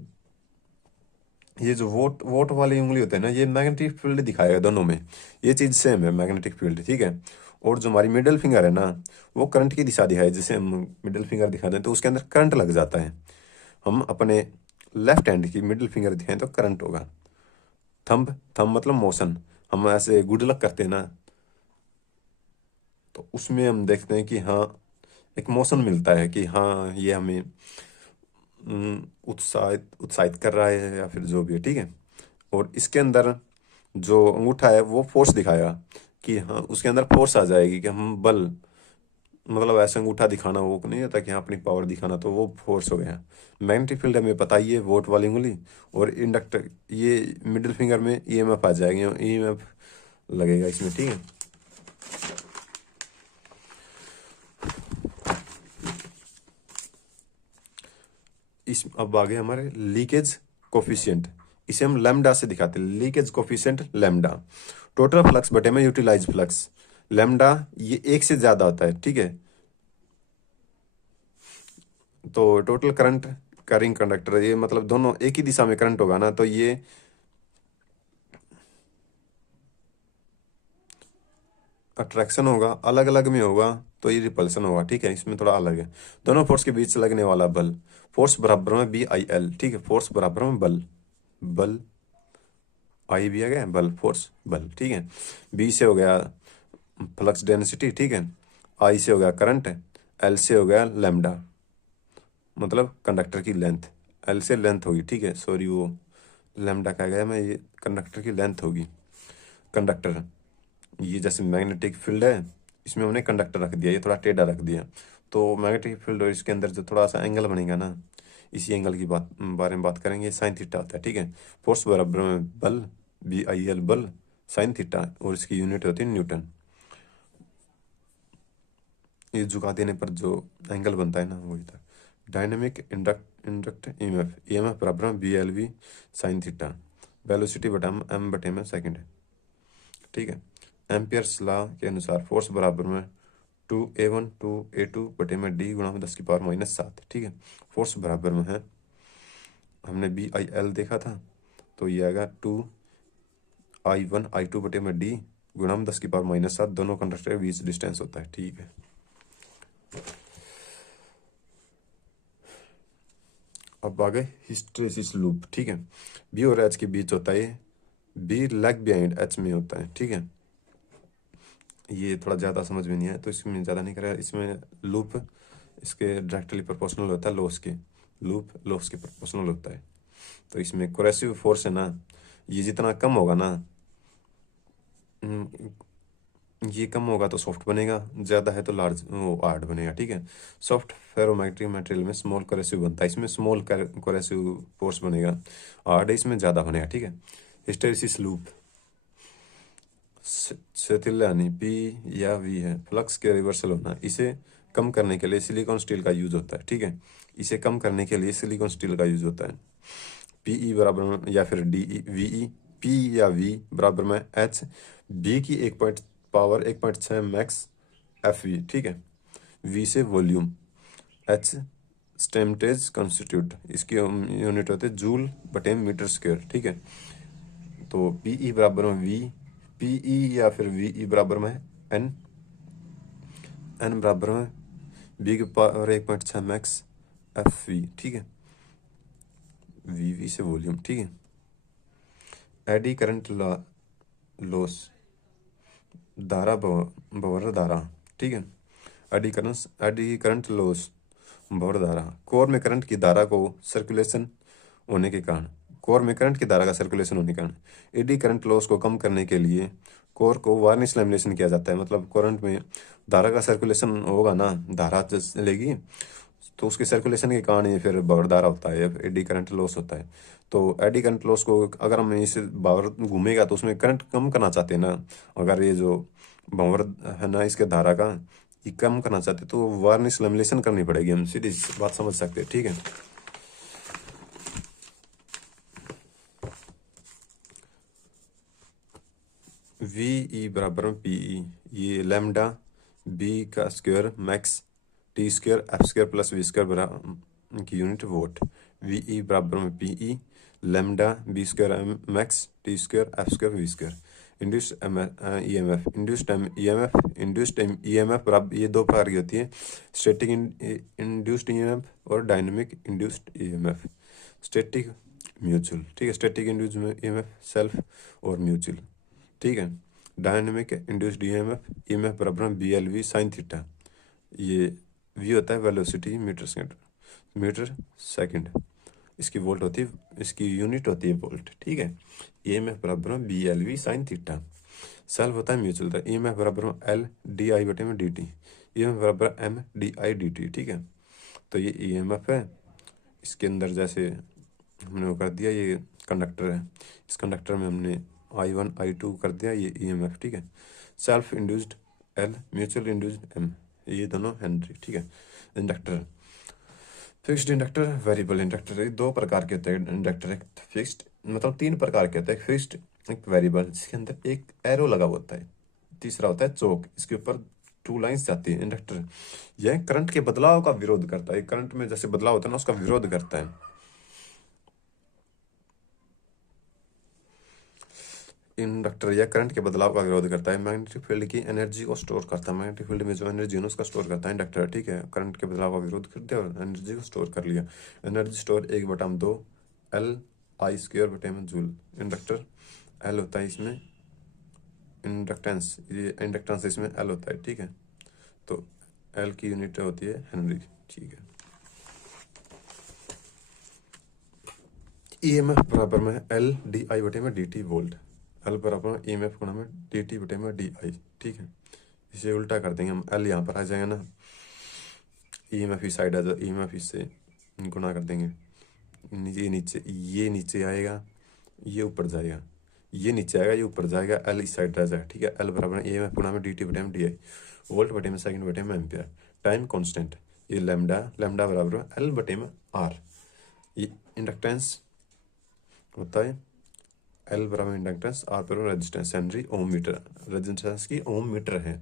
ये जो वोट वोट वाली उंगली होते हैं ना, ये मैग्नेटिक फील्ड दिखाएगा दोनों में, ये चीज सेम है मैग्नेटिक फील्ड, ठीक है। और जो हमारी मिडिल फिंगर है ना, वो करंट की दिशा दिखाए, जैसे हम मिडिल फिंगर दिखा दें तो उसके अंदर करंट लग जाता है। हम अपने लेफ्ट हैंड की मिडिल फिंगर दिखाएं तो करंट होगा। थंब, थंब मतलब मोशन, हम ऐसे गुड लक करते हैं ना, तो उसमें हम देखते हैं कि हाँ एक मोशन मिलता है कि हाँ ये हमें उत्साहित उत्साहित कर रहा है या फिर जो भी है, ठीक है। और इसके अंदर जो अंगूठा है वो फोर्स दिखाएगा कि हाँ उसके अंदर फोर्स आ जाएगी कि हम बल, मतलब ऐसे अंगूठा दिखाना वो नहीं होता कि हाँ अपनी पावर दिखाना, तो वो फोर्स हो गया। मैग्नेटिक फील्ड हमें पता ही है, वोट वाली उंगली, और इंडक्टर ये मिडिल फिंगर में ईएमएफ आ जाएगी, ईएमएफ लगेगा इसमें, ठीक है। इस अब आगे हमारे लीकेज कोफिशिएंट, इसे हम लैम्डा से दिखाते हैं, leakage coefficient lambda, total flux बटे में यूटिलाइज फ्लक्स, लैम्डा ये एक से ज्यादा होता है, ठीक है। तो टोटल करंट कैरिंग कंडक्टर, ये मतलब दोनों एक ही दिशा में करंट होगा ना, तो ये अट्रैक्शन होगा, अलग अलग में होगा तो ये रिपल्सन होगा, ठीक है। इसमें थोड़ा अलग है, दोनों फोर्स के बीच लगने वाला बल, फोर्स बराबर में बी आई एल, ठीक है। फोर्स बराबर में बल, बल आई भी आ गया, बल फोर्स बल, ठीक है। बी से हो गया फ्लक्स डेंसिटी, ठीक है। आई से हो गया करंट, एल से हो गया लैम्डा, मतलब कंडक्टर की लेंथ, एल से लेंथ होगी, ठीक है। सॉरी वो लैम्डा कहा गया मैं, ये कंडक्टर की लेंथ होगी। कंडक्टर, ये जैसे मैग्नेटिक फील्ड है, इसमें हमने कंडक्टर रख दिया, ये थोड़ा टेढ़ा रख दिया, तो मैग्नेटिक फील्ड और इसके अंदर जो थोड़ा सा एंगल बनेगा ना, इसी एंगल की बारे में बात करेंगे, साइन थीटा होता है, ठीक है। फोर्स बराबर में बल, बी आई एल बल, साइन थीटा, और इसकी यूनिट होती है न्यूटन। ये झुका देने पर जो एंगल बनता है ना, वही था। Dynamic induct induct EMF, EMF बराबर में B L V sine theta, velocity बटा एम बटे में सेकंड है, ठीक है। एम्पियर्स लॉ के अनुसार फोर्स बराबर में 2A1 2A2 बटे में डी गुणा में 10⁻⁻7, ठीक है। फोर्स बराबर में है, हमने बी आई एल देखा था, तो ये आएगा 2I1 I2 बटे में डी गुणा में 10⁻⁻7, दोनों कंडक्टर के बीच डिस्टेंस होता है, ठीक है। अब आ गए हिस्टैरिसीस लूप, ठीक है। बी और एच के बीच होता है, बी लेग बिहाइंड एच में होता है, ठीक है। ये थोड़ा ज़्यादा समझ में नहीं आया तो इसमें ज़्यादा नहीं करेगा, इसमें लूप इसके डायरेक्टली प्रोपोर्शनल होता है लॉस के, लूप लॉस के प्रोपोर्शनल होता है। तो इसमें कोरेसिव फोर्स है ना, ये जितना कम होगा ना, ये कम होगा तो सॉफ्ट बनेगा, ज़्यादा है तो लार्ज वो हार्ड बनेगा, ठीक है। सॉफ्ट फेरोमैग्नेटिक मटेरियल में स्मॉल कोरेसिव बनता है, इसमें स्मॉल कोरेसिव फोर्स बनेगा, हार्ड है इसमें ज़्यादा बनेगा, ठीक है। हिस्टैरिसीस लूप यानी पी या वी है, फ्लक्स के रिवर्सल होना, इसे कम करने के लिए सिलिकॉन स्टील का यूज होता है, ठीक है। इसे कम करने के लिए सिलिकॉन स्टील का यूज होता है। पीई बराबर में या फिर D E V E, P या वी बराबर में एच, बी की 1.6 मैक्स एफ वी, ठीक है। वी से वॉल्यूम, एच स्टेमटेज कॉन्स्टिट्यूट, इसकी यूनिट होते हैं जूल बटे मीटर स्क्वायर, ठीक है। तो पीई बराबर में वी, पीई या फिर वीई बराबर में एन, एन बराबर में बी के पावर 1.6 मैक्स एफ वी, ठीक है। वी से वॉल्यूम, ठीक है। एडी करंट लॉस, धारा भंवर धारा, ठीक है। एडी करंट लॉस भंवर धारा, कोर में करंट की धारा को सर्कुलेशन होने के कारण, कोर में करंट की धारा का सर्कुलेशन होने के कारण एडी करंट लॉस को कम करने के लिए कोर को वार्निश लैमिनेशन किया जाता है। मतलब करंट में धारा का सर्कुलेशन होगा ना, धारा चलेगी तो उसके सर्कुलेशन के कारण ही फिर बावर धारा होता है, एडी करंट लॉस होता है। तो एडी करंट लॉस को अगर हम इस बावर घूमेगा तो उसमें करंट कम करना चाहते हैं ना, अगर ये जो बावर है ना इसके धारा का ये कम करना चाहते हैं तो वार्निश लैमिनेशन करनी पड़ेगी, हम सीधी बात समझ सकते हैं, ठीक है। वी ई बराबर में पीई, ये लैम्डा बी का square max T square F square plus V square बराबर की यूनिट वोट। वी ई बराबर में P E lambda B square max T square F square V square. Induced E M F, induced E M F बराबर, ये दो प्रकार की होती है, static induced E M F और dynamic induced E M F. Static mutual, ठीक है, static induced E M F self और म्यूचुअल, ठीक है। डायनेमिक इंड्यूस्ड ईएमएफ बराबर B L V sine theta, ये वी होता है वेलोसिटी मीटर सेकंड, इसकी वोल्ट होती है, इसकी यूनिट होती है वोल्ट, ठीक है। ईएमएफ बराबर B L V sine theta. Self होता है म्यूचुअल था, ईएमएफ बराबर एल डी आई बटे में डी टी, ईएमएफ बराबर M D I D T, ठीक है। तो ये ईएमएफ है, इसके अंदर जैसे हमने वो कर दिया, ये कंडक्टर है, इस कंडक्टर में हमने I1 I2 कर दिया, ये EMF, ठीक है। Self induced L, mutual induced M, ये दोनों हेनरी, ठीक है। Inductor, fixed inductor, variable inductor, ये दो प्रकार के होते हैं इंडक्टर, एक फिक्स्ड, मतलब तीन प्रकार के होते हैं, एक फिक्स्ड एक वेरिएबल, जिसके अंदर एक एरो लगा होता है, तीसरा होता है चौक, इसके ऊपर टू लाइंस जाती है। इंडक्टर यह करंट के बदलाव का विरोध करता है, करंट में जैसे बदलाव होता है ना उसका विरोध करता है। इंडक्टर या करंट के बदलाव का विरोध करता है, मैग्नेटिक फील्ड की एनर्जी को स्टोर करता है, मैग्नेटिक फील्ड में जो एनर्जी है उसका स्टोर करता है इंडक्टर, ठीक है। करंट के बदलाव का विरोध कर दिया और एनर्जी को स्टोर कर लिया। Energy store 1/2 L I square बटे में जूल। इंडक्टर एल होता है इसमें, इंडक्टेंस, ये इंडक्टेंस इसमें एल होता है, ठीक है। तो एल की यूनिट होती है हेनरी, ठीक है। ईएमएफ बराबर में एल डी आई बटे में डी टी वोल्ट, एल बराबर EMF गुणा में डी टी बटे में डी आई, ठीक है। इसे उल्टा कर देंगे हम, एल यहाँ पर आ जाएगा ना, EMF इस साइड आ जाए, EMF इससे गुणा कर देंगे, ये नीचे आएगा, ये ऊपर जाएगा, ये नीचे आएगा, ये ऊपर जाएगा, एल इस साइड रह जाएगा, ठीक है। एल बराबर EMF गुणा में डी टी बटे में डी आई, वोल्ट बटे में सेकंड बटे में एम्पियर, टाइम कॉन्स्टेंट, ये लैम्डा बराबर में एल बटे में आर। ये इंडक्टेंस होता है एल बराबर इंडक्टेंस, आर बराबर रेजिस्टेंस, हेनरी ओम मीटर, रेजिस्टेंस की ओम मीटर है,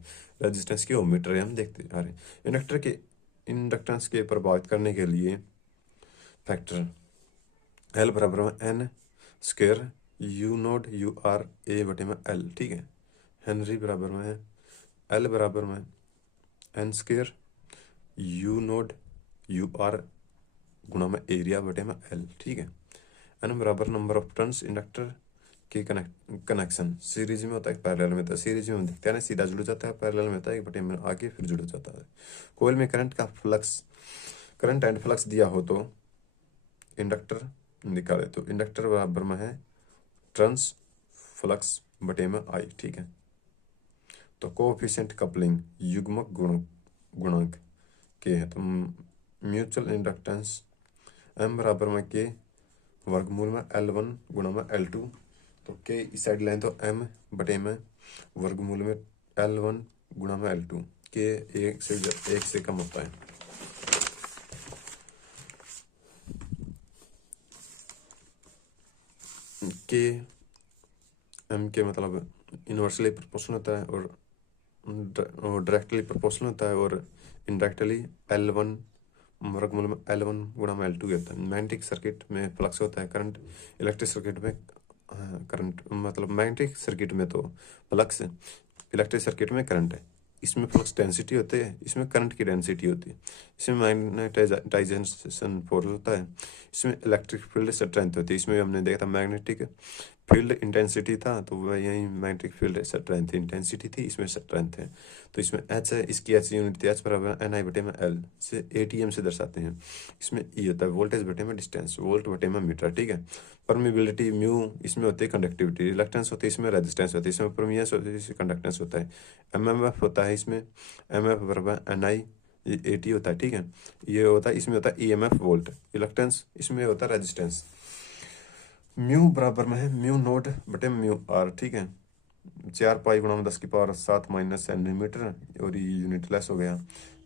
रेजिस्टेंस की ओम मीटर है, हम देखते आ रहे। इंडक्टर के इंडक्टेंस के प्रभावित करने के लिए फैक्टर एल बराबर में N square U note U R A बटे में एल, ठीक है। हेनरी बराबर में है एल बराबर में N square U note U R गुणा में एरिया बटे में एल, ठीक है। एन बराबर नंबर ऑफ टर्न्स इंडक्टर के कनेक्शन, सीरीज में होता है पैरेलल में होता है, सीरीज में हम देखते हैं ना सीधा जुड़ जाता है, पैरेलल में होता है एक बटे में आगे फिर जुड़ जाता है। कोयल में करंट का फ्लक्स, करंट एंड फ्लक्स दिया हो तो इंडक्टर निकाले, तो इंडक्टर बराबर में है टर्न्स फ्लक्स बटे में आई, ठीक है। तो कोएफिशिएंट कपलिंग युग्मक गुणांक के है, तो म्यूचुअल इंडक्टेंस एम बराबर में के वर्गमूल में L1 गुणा में L2, तो के इस साइड लाइन तो M बटे में वर्गमूल में L1 गुणा में L2, के एक से कम होता है। के M के मतलब इनवर्सली प्रोपोर्शनल होता है और डायरेक्टली प्रोपोर्शनल होता है, और इनडायरेक्टली L1 वर्गमूल में L1 गुणा में L2 होता है। मैग्नेटिक सर्किट में फ्लक्स होता है करंट, इलेक्ट्रिक सर्किट में करंट, मतलब मैग्नेटिक सर्किट में तो फ्लक्स, इलेक्ट्रिक सर्किट में करंट है। इसमें फ्लक्स डेंसिटी होती है, इसमें करंट की डेंसिटी होती है। इसमें मैग्नेटाइजेशन फोर्स होता है, इसमें इलेक्ट्रिक फील्ड स्ट्रेंथ होती है। इसमें हमने देखा था मैग्नेटिक फील्ड इंटेंसिटी था, तो वह यही मैग्नेटिक फील्ड स्ट्रेंथ इंटेंसिटी थी, इसमें स्ट्रेंथ है। तो इसमें एच है, इसकी एच यूनिट थी, एच बराबर एन आई बटे में एल से एटीएम से दर्शाते हैं। इसमें ई होता है वोल्टेज बटे में डिस्टेंस, वोल्ट बटे में मीटर, ठीक है। परमिबिलिटी म्यू, इसमें होती है कंडक्टिविटी, रिलक्टेंस होती है इसमें, रेजिस्टेंस होती है इसमें, परमियंस होती है इसमें, कंडक्टेंस होता है। एमएमएफ होता है इसमें, एमएफ बराबर एन आई एटी होता है, ठीक है। ये होता है इसमें, होता है ईएमएफ वोल्ट, रिलक्टेंस इसमें होता है रेजिस्टेंस। म्यू बराबर में है म्यू नोट बटे म्यू आर, ठीक है। 4 पाई गुणा में 10⁻7 माइनस सेंटीमीटर, और ये यूनिट लेस हो गया।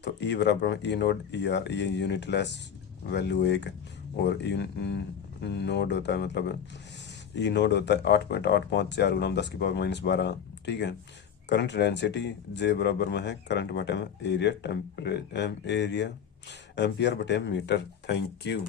तो ई बराबर में ई नोड ई आर, ये यूनिट लेस वैल्यू 1, और ई नोड होता है, मतलब ई नोड होता है 8.854 गुणा में 10⁻−12, ठीक है। करंट डेंसिटी जे बराबर में है करंट बटे में एरिया, एरिया एम्पियर बटे मीटर। Thank you.